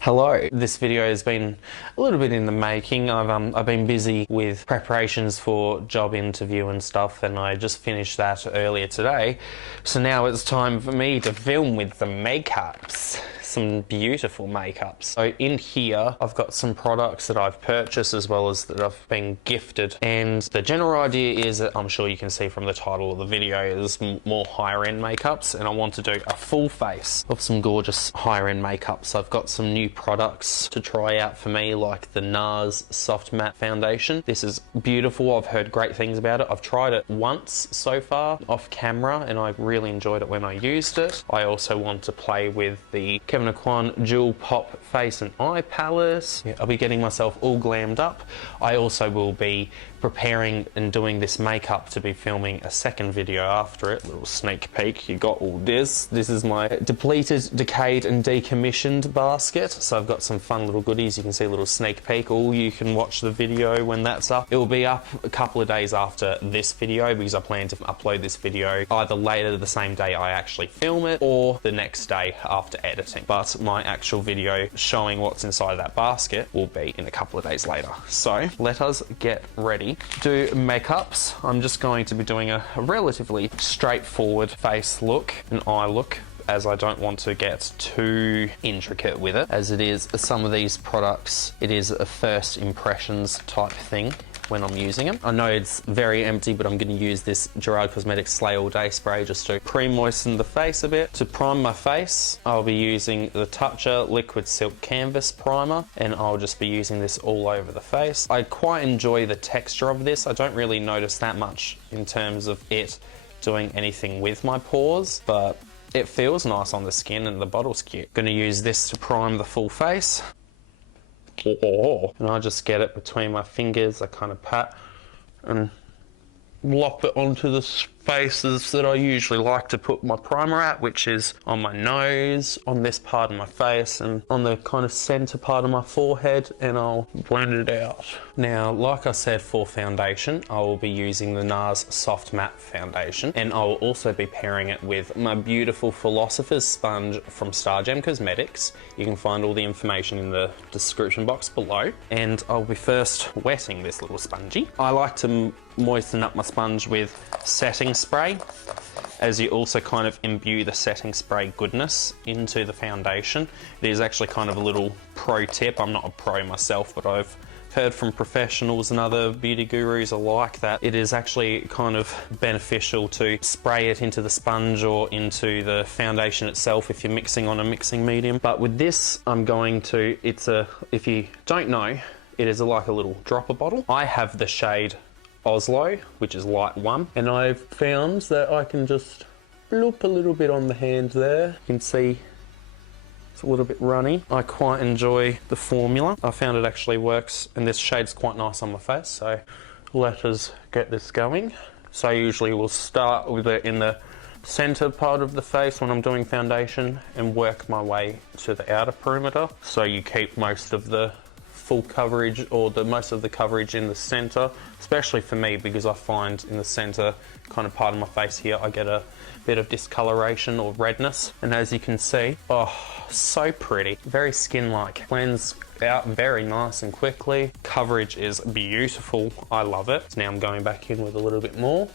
Hello. This video has been a little bit in the making. I've been busy with preparations for job interview and stuff, and I just finished that earlier today. So now it's time for me to film with the makeups. Some beautiful makeups. So in here, I've got some products that I've purchased as well as that I've been gifted. And the general idea is that I'm sure you can see from the title of the video is more higher end makeups, and I want to do a full face of some gorgeous higher end makeups. I've got some new products to try out for me, like the Nars Soft Matte Foundation. This is beautiful. I've heard great things about it. I've tried it once so far off camera and I really enjoyed it when I used it. I also want to play with the Kevyn Aucoin Dual Pop Face and Eye Palette. Yeah, I'll be getting myself all glammed up. I also will be preparing and doing this makeup to be filming a second video after it. Little sneak peek, you got all this. This is my depleted, decayed and decommissioned basket. So I've got some fun little goodies. You can see a little sneak peek, or you can watch the video when that's up. It will be up a couple of days after this video because I plan to upload this video either later the same day I actually film it or the next day after editing. But my actual video showing what's inside that basket will be in a couple of days later. So let us get ready. Do makeups. I'm just going to be doing a relatively straightforward face look and eye look, as I don't want to get too intricate with it. As it is, some of these products, it is a first impressions type thing when I'm using them. I know it's very empty, but I'm going to use this GRWM Cosmetics Slay All Day spray just to pre-moisten the face a bit. To prime my face, I'll be using the Tatcha Liquid Silk Canvas Primer, and I'll just be using this all over the face. I quite enjoy the texture of this. I don't really notice that much in terms of it doing anything with my pores, but it feels nice on the skin and the bottle's cute. Gonna use this to prime the full face. And I just get it between my fingers. I kind of pat and lop it onto the spaces that I usually like to put my primer at, which is on my nose, on this part of my face, and on the kind of center part of my forehead, and I'll blend it out. Now, like I said, for foundation, I will be using the Nars Soft Matte Foundation, and I will also be pairing it with my beautiful Philosopher's Sponge from StarGem Cosmetics. You can find all the information in the description box below. And I'll be first wetting this little spongy. I like to moisten up my sponge with setting spray, as you also kind of imbue the setting spray goodness into the foundation. It is actually kind of a little pro tip. I'm not a pro myself, but I've heard from professionals and other beauty gurus alike that it is actually kind of beneficial to spray it into the sponge or into the foundation itself if you're mixing on a mixing medium. But with this, I'm going to, if you don't know, it is like a little dropper bottle. I have the shade Oslo, which is light 1, and I've found that I can just bloop a little bit on the hand there. You can see it's a little bit runny. I quite enjoy the formula. I found it actually works, and this shade's quite nice on my face, so let us get this going. So I usually will start with it in the center part of the face when I'm doing foundation and work my way to the outer perimeter, so you keep most of the full coverage, or most of the coverage in the center, especially for me, because I find in the center kind of part of my face here I get a bit of discoloration or redness, and as you can see, oh, so pretty, very skin-like, blends out very nice and quickly. Coverage is beautiful, I love it. So now I'm going back in with a little bit more.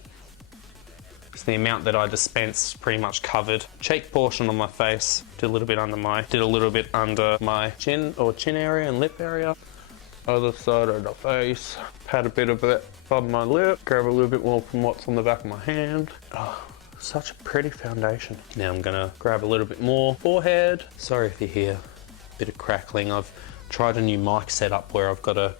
So the amount that I dispensed pretty much covered cheek portion of my face, did a little bit under my chin area and lip area. Other side of the face, pat a bit of it above my lip, grab a little bit more from what's on the back of my hand. Oh, such a pretty foundation. Now I'm gonna grab a little bit more forehead. Sorry if you hear a bit of crackling. I've tried a new mic setup where I've got a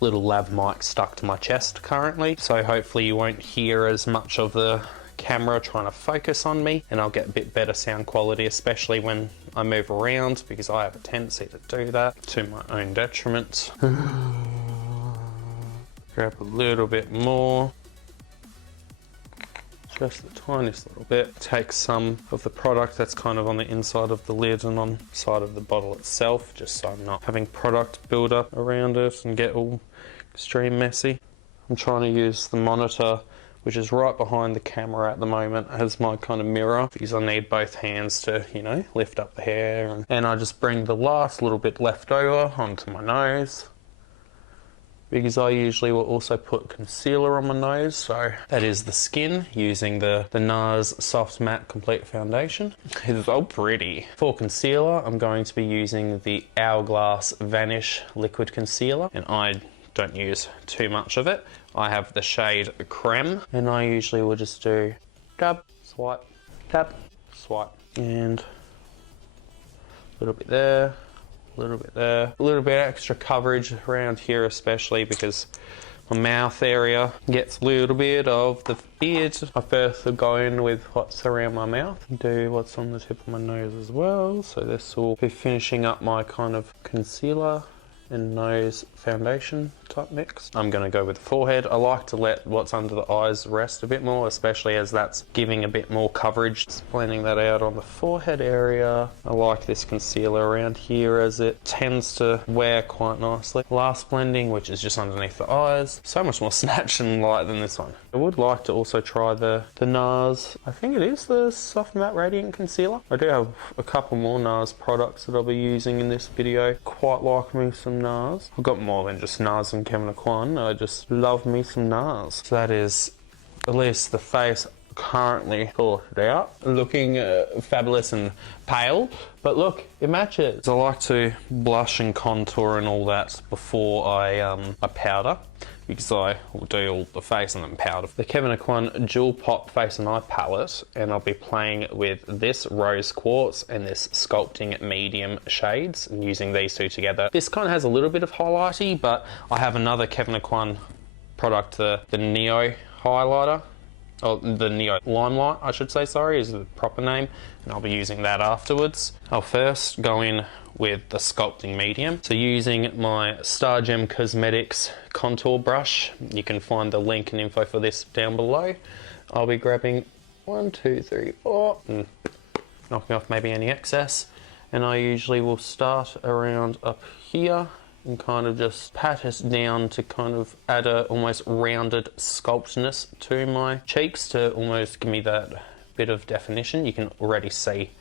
little lav mic stuck to my chest currently, so hopefully you won't hear as much of the camera trying to focus on me, and I'll get a bit better sound quality, especially when I move around, because I have a tendency to do that to my own detriment. Grab a little bit more, just the tiniest little bit. Take some of the product that's kind of on the inside of the lid and on the side of the bottle itself, just so I'm not having product build up around it and get all extreme messy. I'm trying to use the monitor which is right behind the camera at the moment as my kind of mirror, because I need both hands to, you know, lift up the hair. And I just bring the last little bit left over onto my nose, because I usually will also put concealer on my nose. So that is the skin, using the Nars Soft Matte Complete Foundation. It's all pretty. For concealer, I'm going to be using the Hourglass Vanish Liquid Concealer, and I don't use too much of it. I have the shade Creme, and I usually will just do tap, swipe, tap, swipe, and a little bit there, a little bit there, a little bit extra coverage around here, especially because my mouth area gets a little bit of the beard. I first will go in with what's around my mouth and do what's on the tip of my nose as well. So this will be finishing up my kind of concealer and nose foundation type mix. I'm going to go with the forehead. I like to let what's under the eyes rest a bit more, especially as that's giving a bit more coverage. Just blending that out on the forehead area. I like this concealer around here as it tends to wear quite nicely. Last blending, which is just underneath the eyes. So much more snatch and light than this one. I would like to also try the Nars, I think it is the Soft Matte Radiant Concealer. I do have a couple more Nars products that I'll be using in this video. Quite like me some Nars. I've got more than just Nars and Kevyn Aucoin. I just love me some Nars. So that is at least the face currently sorted out, looking fabulous and pale, but look, it matches. I like to blush and contour and all that before I powder, because I will do all the face and then powder. The Kevyn Aucoin Dual Pop Face and Eye Palette, and I'll be playing with this Rose Quartz and this Sculpting Medium shades, and using these two together. This kind of has a little bit of highlighty, but I have another Kevyn Aucoin product, the Neo highlighter, or the Neo-Limelight, I should say, sorry, is the proper name, and I'll be using that afterwards. I'll first go in with the Sculpting Medium. So using my StarGem Cosmetics contour brush, you can find the link and info for this down below. I'll be grabbing 1, 2, 3, 4, and knocking off maybe any excess. And I usually will start around up here and kind of just pat it down to kind of add a almost rounded sculptness to my cheeks, to almost give me that bit of definition. You can already see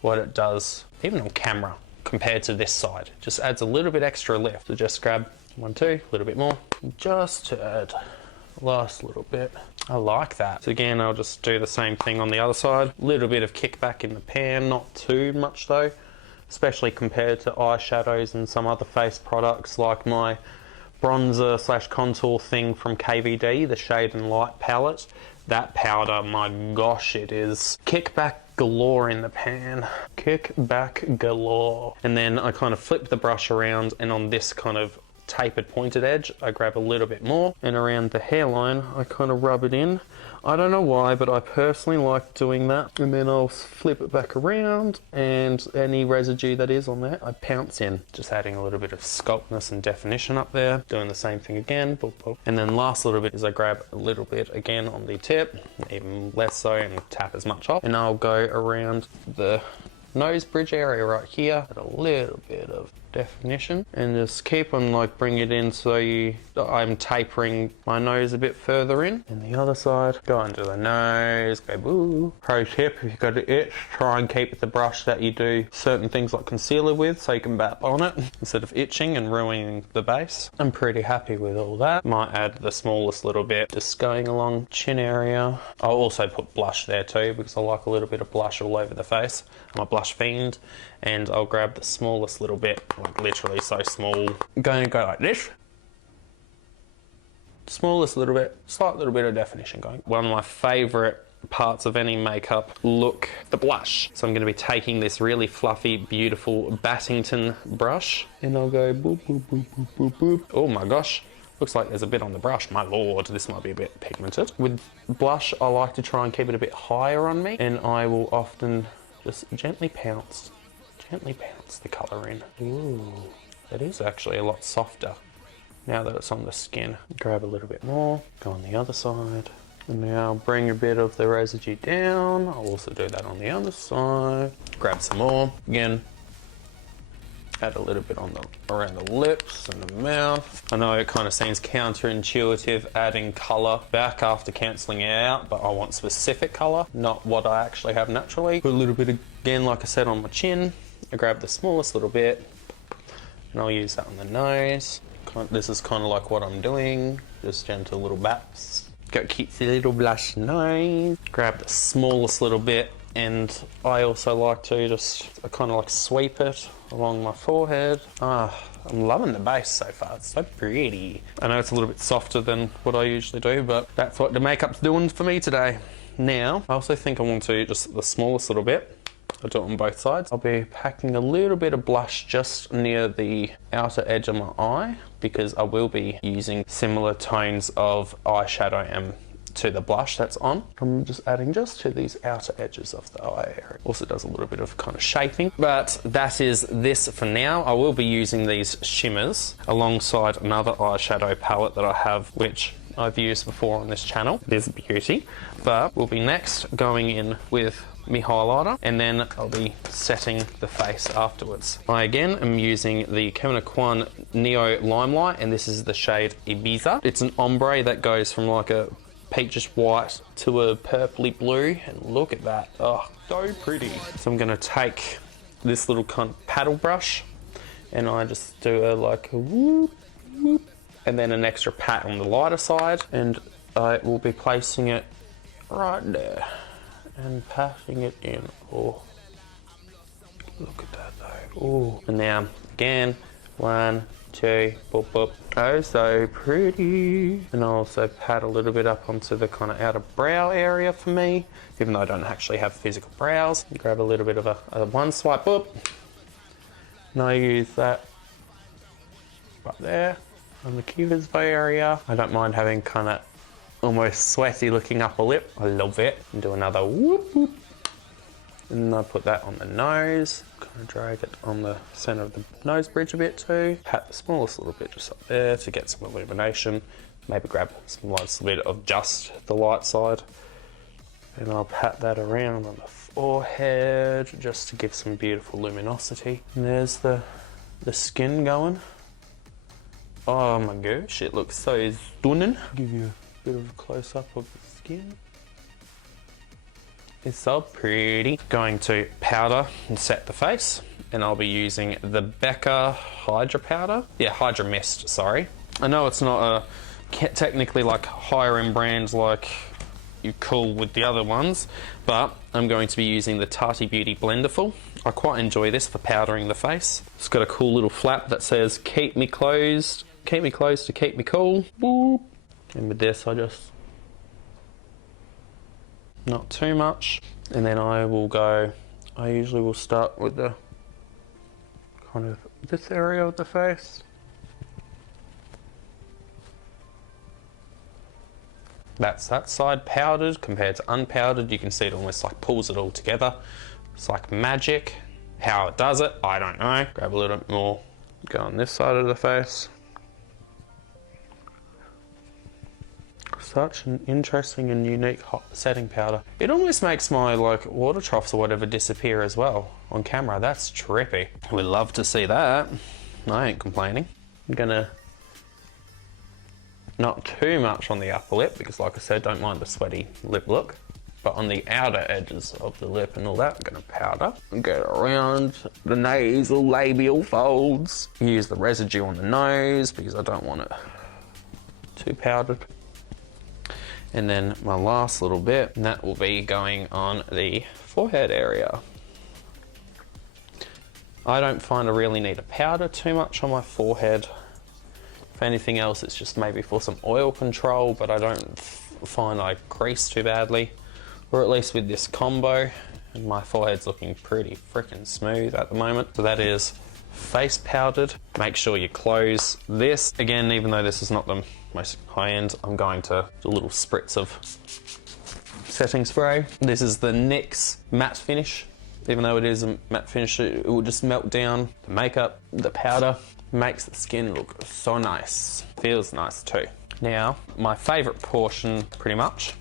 what it does, even on camera, compared to this side. Just adds a little bit extra lift. So just grab 1, 2, a little bit more, just to add last little bit. I like that. So again, I'll just do the same thing on the other side. A little bit of kickback in the pan, not too much though, especially compared to eyeshadows and some other face products like my bronzer slash contour thing from KVD, the Shade and Light palette. That powder, my gosh, it is kickback galore in the pan. Kickback galore. And then I kind of flip the brush around, and on this kind of tapered pointed edge, I grab a little bit more, and around the hairline, I kind of rub it in. I don't know why, but I personally like doing that. And then I'll flip it back around, and any residue that is on there, I pounce in. Just adding a little bit of sculptness and definition up there. Doing the same thing again. Boop, boop. And then last little bit is I grab a little bit again on the tip, even less so, and tap as much off. And I'll go around the nose bridge area right here, add a little bit of definition, and just keep on like bring it in so I'm tapering my nose a bit further in. And the other side, go under the nose, go boo. Pro tip, if you've got an itch, try and keep the brush that you do certain things like concealer with, so you can bap on it instead of itching and ruining the base. I'm pretty happy with all that. Might add the smallest little bit, just going along chin area. I'll also put blush there too, because I like a little bit of blush all over the face. I'm a blush fiend. And I'll grab the smallest little bit, like literally so small. I'm going to go like this. Smallest little bit, slight little bit of definition going. One of my favourite parts of any makeup look, the blush. So I'm going to be taking this really fluffy, beautiful Battington brush, and I'll go boop, boop, boop, boop, boop, boop. Oh my gosh. Looks like there's a bit on the brush. My lord, this might be a bit pigmented. With blush, I like to try and keep it a bit higher on me, and I will often just gently pounce the colour in. Ooh, that is actually a lot softer now that it's on the skin. Grab a little bit more, go on the other side, and now bring a bit of the residue down. I'll also do that on the other side. Grab some more. Again, Add a little bit on around the lips and the mouth. I know it kind of seems counterintuitive adding colour back after cancelling it out, but I want specific colour, not what I actually have naturally. Put a little bit again, like I said, on my chin. I grab the smallest little bit and I'll use that on the nose. This is kind of like what I'm doing, just gentle little baps. Got cutesy little blush nose. Grab the smallest little bit, and I also like to just kind of like sweep it along my forehead. I'm loving the base so far, it's so pretty. I know it's a little bit softer than what I usually do, but that's what the makeup's doing for me today. Now, I also think I want to just the smallest little bit. I'll do it on both sides. I'll be packing a little bit of blush just near the outer edge of my eye, because I will be using similar tones of eyeshadow and to the blush that's on. I'm just adding just to these outer edges of the eye area. Also does a little bit of kind of shaping, but that is this for now. I will be using these shimmers alongside another eyeshadow palette that I have, which I've used before on this channel. This beauty, but we'll be next going in with my highlighter, and then I'll be setting the face afterwards. I again am using the Kevyn Aucoin Neo-Limelight, and this is the shade Ibiza. It's an ombre that goes from like a peachish white to a purpley blue, and look at that, oh, so pretty. So I'm gonna take this little kind of paddle brush, and I just do a like a whoop, whoop, and then an extra pat on the lighter side, and I will be placing it right there and patting it in. Oh, look at that though. Oh, and now again, 1, 2, boop, boop. Oh, so pretty. And I'll also pat a little bit up onto the kind of outer brow area for me, even though I don't actually have physical brows. Grab a little bit of a one swipe, boop. And I use that right there on the cupid's bow area. I don't mind having kind of almost sweaty looking upper lip. I love it. And do another whoop whoop. And I put that on the nose. Kind of drag it on the center of the nose bridge a bit too. Pat the smallest little bit just up there to get some illumination. Maybe grab some light bit of just the light side. And I'll pat that around on the forehead just to give some beautiful luminosity. And there's the skin going. Oh my gosh, it looks so stunning. Give you a bit of a close up of the skin. It's so pretty. Going to powder and set the face, and I'll be using the Becca Hydra powder. Yeah, Hydra Mist, sorry. I know it's not technically like higher end brands like you call with the other ones, but I'm going to be using the Tati Beauty Blenderful. I quite enjoy this for powdering the face. It's got a cool little flap that says keep me closed to keep me cool. Boop. And with this I just, not too much, and then I usually will start with the kind of this area of the face. That's that side powdered compared to unpowdered. You can see it almost like pulls it all together. It's like magic. How it does it, I don't know. Grab a little bit more, go on this side of the face. Such an interesting and unique hot setting powder. It almost makes my like water troughs or whatever disappear as well on camera. That's trippy. We'd love to see that. I ain't complaining. I'm gonna, not too much on the upper lip because like I said, don't mind the sweaty lip look. But on the outer edges of the lip and all that, I'm gonna powder and get around the nasal labial folds. Use the residue on the nose because I don't want it too powdered. And then my last little bit, and that will be going on the forehead area. I don't find I really need to powder too much on my forehead. If anything else, it's just maybe for some oil control, but I don't find I crease too badly. Or at least with this combo, and my forehead's looking pretty freaking smooth at the moment. So that is face powdered. Make sure you close this. Again, even though this is not the most high end, I'm going to do a little spritz of setting spray. This is the NYX matte finish. Even though it is a matte finish, it will just melt down the makeup. The powder makes the skin look so nice. Feels nice too. Now, my favorite portion pretty much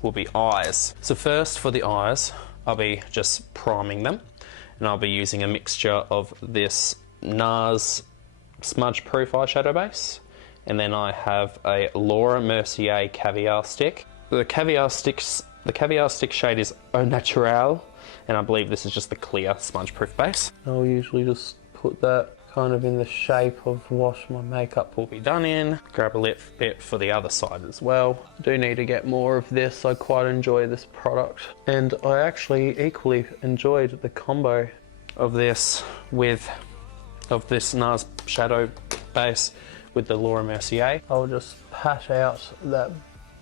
will be eyes. So first for the eyes, I'll be just priming them, and I'll be using a mixture of this Nars smudge proof eyeshadow base, and then I have a Laura Mercier caviar stick. The caviar stick shade is Au Naturel, and I believe this is just the clear smudge proof base. I'll usually just put that kind of in the shape of what my makeup will be done in. Grab a little bit for the other side as well. Do need to get more of this. I quite enjoy this product, and I actually equally enjoyed the combo of this Nars shadow base with the Laura Mercier. I'll just pat out that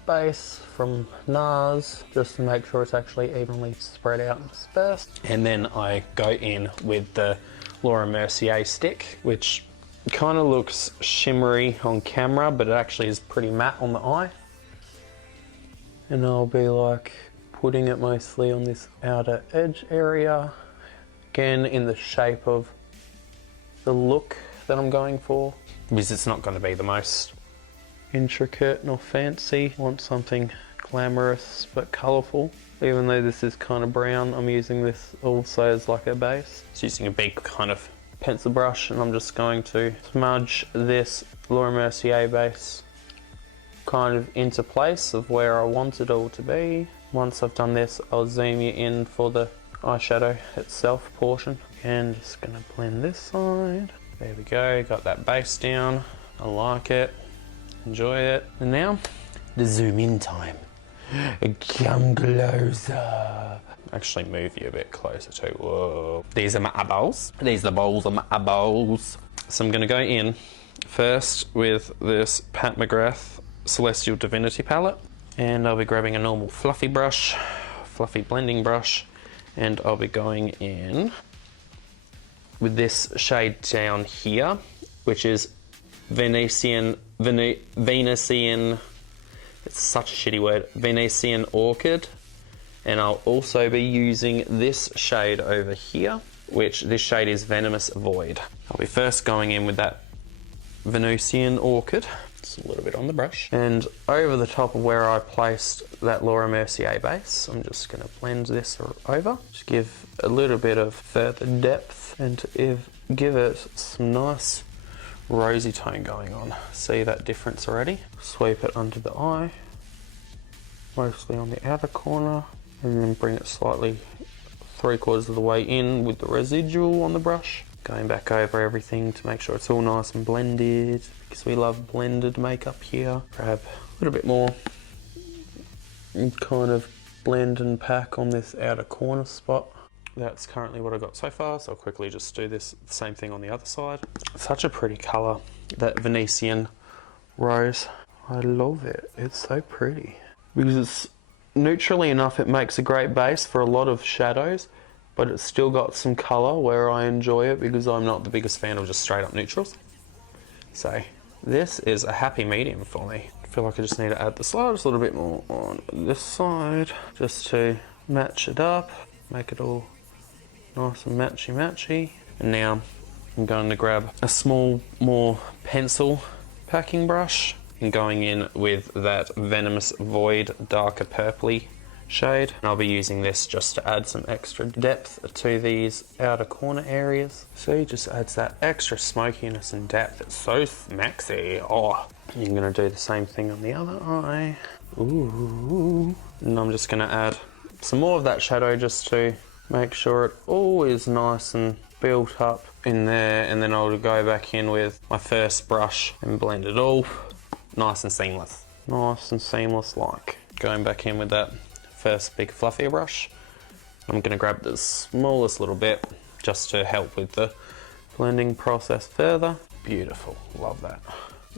base from Nars just to make sure it's actually evenly spread out and dispersed. And then I go in with the Laura Mercier stick, which kind of looks shimmery on camera, but it actually is pretty matte on the eye. And I'll be like putting it mostly on this outer edge area, again in the shape of the look that I'm going for, because it's not going to be the most intricate nor fancy. I want something glamorous but colourful. Even though this is kind of brown, I'm using this also as like a base. Just using a big kind of pencil brush, and I'm just going to smudge this Laura Mercier base kind of into place of where I want it all to be. Once I've done this, I'll zoom you in for the eyeshadow itself portion. And just gonna blend this side. There we go, got that base down. I like it, enjoy it. And now, the zoom in time. Come closer. Actually move you a bit closer too. Whoa. These are my eyeballs. These are the balls of my eyeballs. So I'm gonna go in first with this Pat McGrath Celestial Divinity palette. And I'll be grabbing a normal fluffy brush, fluffy blending brush, and I'll be going in with this shade down here, which is Venetian, it's such a shitty word, Venetian Orchid. And I'll also be using this shade over here, which this shade is Venomous Void. I'll be first going in with that Venetian Orchid, just a little bit on the brush. And over the top of where I placed that Laura Mercier base, I'm just gonna blend this over. Just give a little bit of further depth and to give it some nice rosy tone going on. See that difference already? Sweep it under the eye, mostly on the outer corner, and then bring it slightly 3/4 of the way in with the residual on the brush. Going back over everything to make sure it's all nice and blended, because we love blended makeup here. Grab a little bit more and kind of blend and pack on this outer corner spot. That's currently what I've got so far, so I'll quickly just do this same thing on the other side. Such a pretty colour, that Venetian rose. I love it, it's so pretty. Because it's neutrally enough, it makes a great base for a lot of shadows, but it's still got some colour where I enjoy it, because I'm not the biggest fan of just straight up neutrals. So this is a happy medium for me. I feel like I just need to add the slightest little bit more on this side, just to match it up, make it all nice and matchy. And now I'm going to grab a small, more pencil packing brush and going in with that Venomous Void darker purpley shade. And I'll be using this just to add some extra depth to these outer corner areas. See, just adds that extra smokiness and depth. It's so maxy. Oh, I'm gonna do the same thing on the other eye. Ooh. And I'm just gonna add some more of that shadow just to make sure it all is nice and built up in there, and then I'll go back in with my first brush and blend it all nice and seamless. Nice and seamless, like. Going back in with that first big fluffy brush. I'm gonna grab the smallest little bit just to help with the blending process further. Beautiful, love that.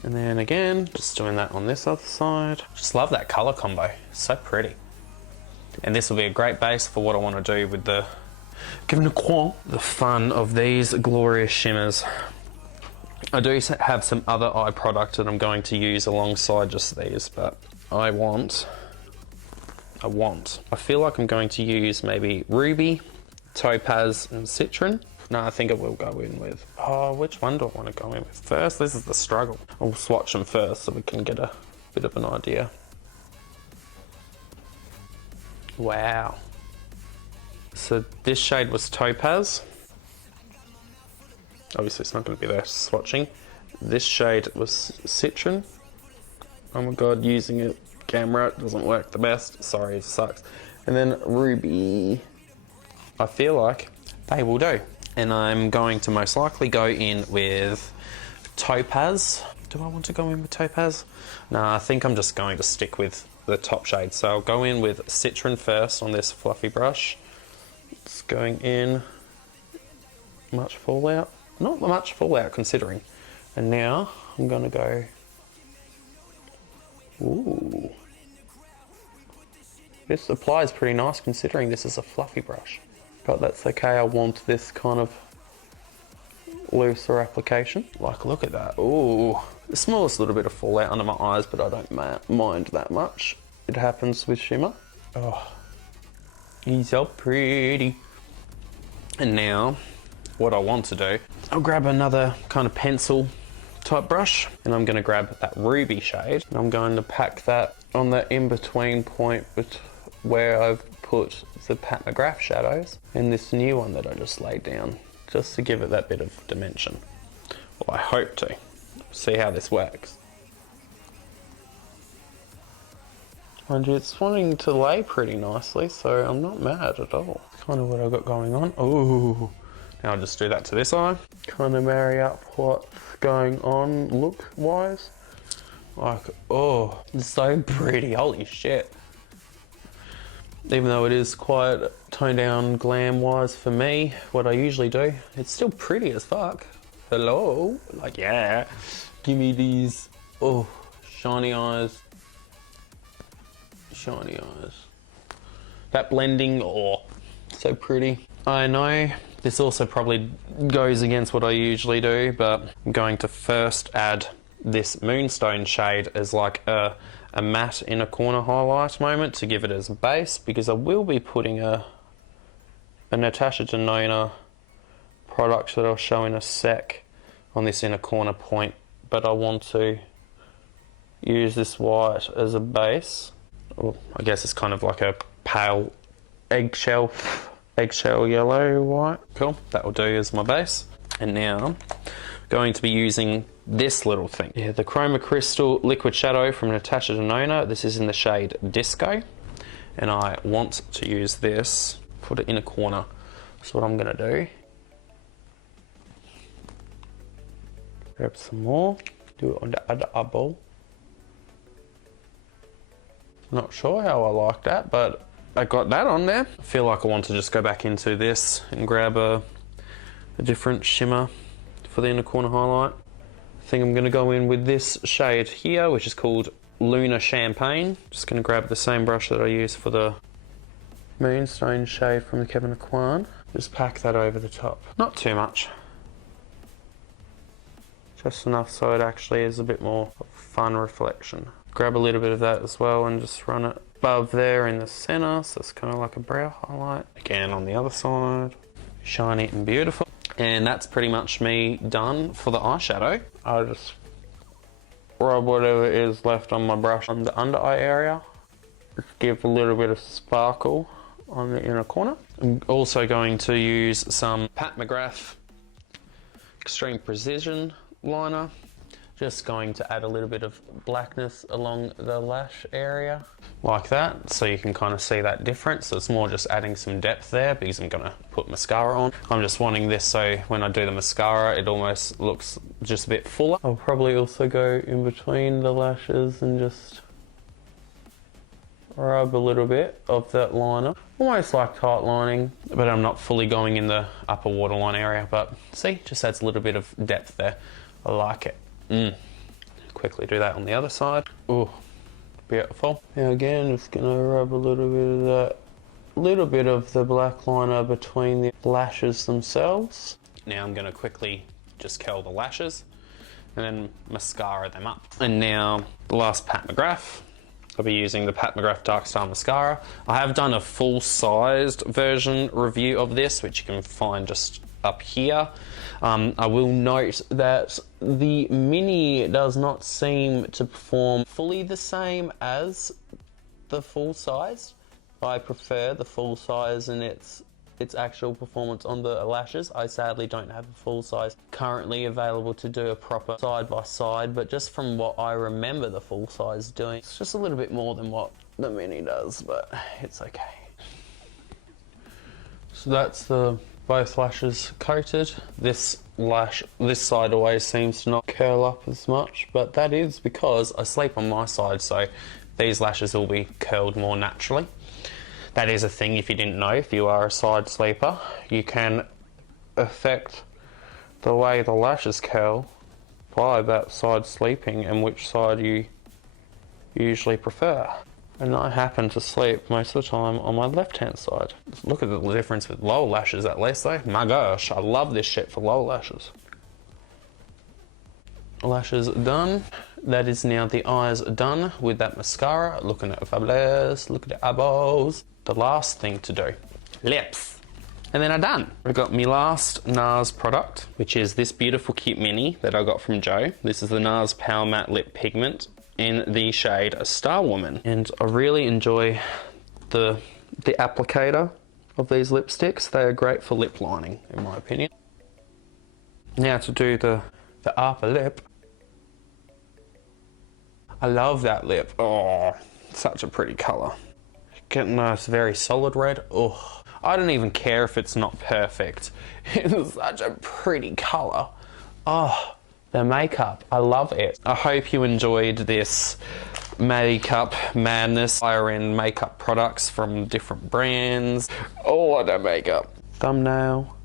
And then again, just doing that on this other side. Just love that color combo, so pretty. And this will be a great base for what I want to do with the Kevyn Aucoin. The fun of these glorious shimmers. I do have some other eye product that I'm going to use alongside just these, but I feel like I'm going to use maybe Ruby, Topaz and Citron. No, I think I will go in with, which one do I want to go in with first? This is the struggle. I'll swatch them first so we can get a bit of an idea. Wow. So this shade was Topaz. Obviously it's not going to be there swatching. This shade was Citron. Oh my god, using a camera doesn't work the best. Sorry, it sucks. And then Ruby. I feel like they will do. And I'm going to most likely go in with Topaz. Do I want to go in with Topaz? No, I think I'm just going to stick with the top shade. So I'll go in with Citron first on this fluffy brush. It's going in. Much fallout? Not much fallout considering. And now I'm gonna go. Ooh. This applies pretty nice considering this is a fluffy brush. But that's okay, I want this kind of looser application. Like, look at that. Ooh. The smallest little bit of fallout under my eyes, but I don't mind that much. It happens with shimmer. Oh, he's so pretty. And now, what I want to do, I'll grab another kind of pencil type brush, and I'm gonna grab that ruby shade, and I'm going to pack that on the in-between point where I've put the Pat McGrath shadows and this new one that I just laid down, just to give it that bit of dimension. Well, I hope to. See how this works. Mind you, it's wanting to lay pretty nicely, so I'm not mad at all. It's kind of what I've got going on. Ooh. Now I'll just do that to this eye. Kind of marry up what's going on look-wise. Like, oh, it's so pretty, holy shit. Even though it is quite toned down glam-wise for me, what I usually do, it's still pretty as fuck. Hello? Like, yeah. Give me these, oh, shiny eyes. Shiny eyes. That blending, oh, so pretty. I know this also probably goes against what I usually do, but I'm going to first add this Moonstone shade as like a matte inner corner highlight moment to give it as a base, because I will be putting a Natasha Denona product that I'll show in a sec on this inner corner point, but I want to use this white as a base. Well, I guess it's kind of like a pale eggshell yellow white. Cool, that will do as my base. And now I'm going to be using this little thing. Yeah, the Chroma Crystal Liquid Shadow from Natasha Denona. This is in the shade Disco. And I want to use this for the inner corner. So what I'm gonna do, grab some more, do it on the other eyeball. Not sure how I like that, but I got that on there. I feel like I want to just go back into this and grab a different shimmer for the inner corner highlight. I think I'm gonna go in with this shade here, which is called Lunar Champagne. Just gonna grab the same brush that I used for the Moonstone shade from the Kevyn Aucoin. Just pack that over the top. Not too much. Just enough so it actually is a bit more of a fun reflection. Grab a little bit of that as well and just run it above there in the center, so it's kind of like a brow highlight. Again on the other side, shiny and beautiful. And that's pretty much me done for the eyeshadow. I'll just rub whatever is left on my brush on the under eye area. Just give a little bit of sparkle on the inner corner. I'm also going to use some Pat McGrath Extreme Precision liner. Just going to add a little bit of blackness along the lash area, like that, so you can kind of see that difference. So it's more just adding some depth there because I'm gonna put mascara on. I'm just wanting this so when I do the mascara, it almost looks just a bit fuller. I'll probably also go in between the lashes and just rub a little bit of that liner. Almost like tight lining, but I'm not fully going in the upper waterline area, but see, just adds a little bit of depth there. I like it. Quickly do that on the other side. Oh, beautiful. Now again, just gonna rub a little bit of that, little bit of the black liner between the lashes themselves. Now I'm gonna quickly just curl the lashes and then mascara them up. And now the last Pat McGrath. I'll be using the Pat McGrath Dark Star Mascara. I have done a full-sized version review of this, which you can find just up here. I will note that the mini does not seem to perform fully the same as the full size. I prefer the full size and its its actual performance on the lashes. I sadly don't have a full size currently available to do a proper side by side, but just from what I remember the full size doing, it's just a little bit more than what the mini does, but it's okay. So that's the both lashes coated. This side always seems to not curl up as much, but that is because I sleep on my side, so these lashes will be curled more naturally. That is a thing if you didn't know. If you are a side sleeper, you can affect the way the lashes curl by that side sleeping and which side you usually prefer. And I happen to sleep most of the time on my left-hand side. Look at the difference with lower lashes at least though. My gosh, I love this shit for lower lashes. Lashes done. That is now the eyes done with that mascara. Looking at Fables, look at the eyeballs. The last thing to do, lips. And then I'm done. I got my last Nars product, which is this beautiful cute mini that I got from Joe. This is the Nars Power Matte Lip Pigment in the shade Star Woman. And I really enjoy the applicator of these lipsticks. They are great for lip lining, in my opinion. Now to do the upper lip. I love that lip. Oh, such a pretty colour. Getting nice, very solid red. Oh, I don't even care if it's not perfect. It's such a pretty colour. Oh, the makeup, I love it. I hope you enjoyed this makeup madness. Higher end makeup products from different brands. All of the makeup. Thumbnail.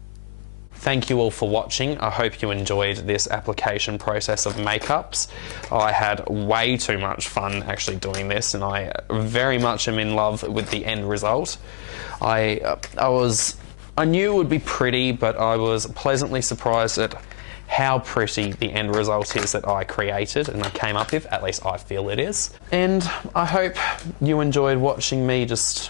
Thank you all for watching. I hope you enjoyed this application process of makeups. I had way too much fun actually doing this, and I very much am in love with the end result. I knew it would be pretty, but I was pleasantly surprised at how pretty the end result is that I created and I came up with. At least I feel it is. And I hope you enjoyed watching me just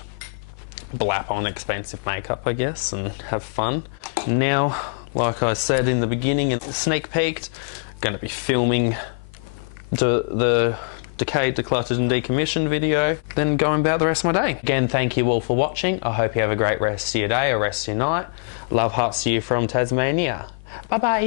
blap on expensive makeup, I guess, and have fun. Now, like I said in the beginning and sneak peeked, I'm going to be filming the decayed, decluttered and decommissioned video, then going about the rest of my day. Again, thank you all for watching. I hope you have a great rest of your day or rest of your night. Love hearts to you from Tasmania. Bye bye.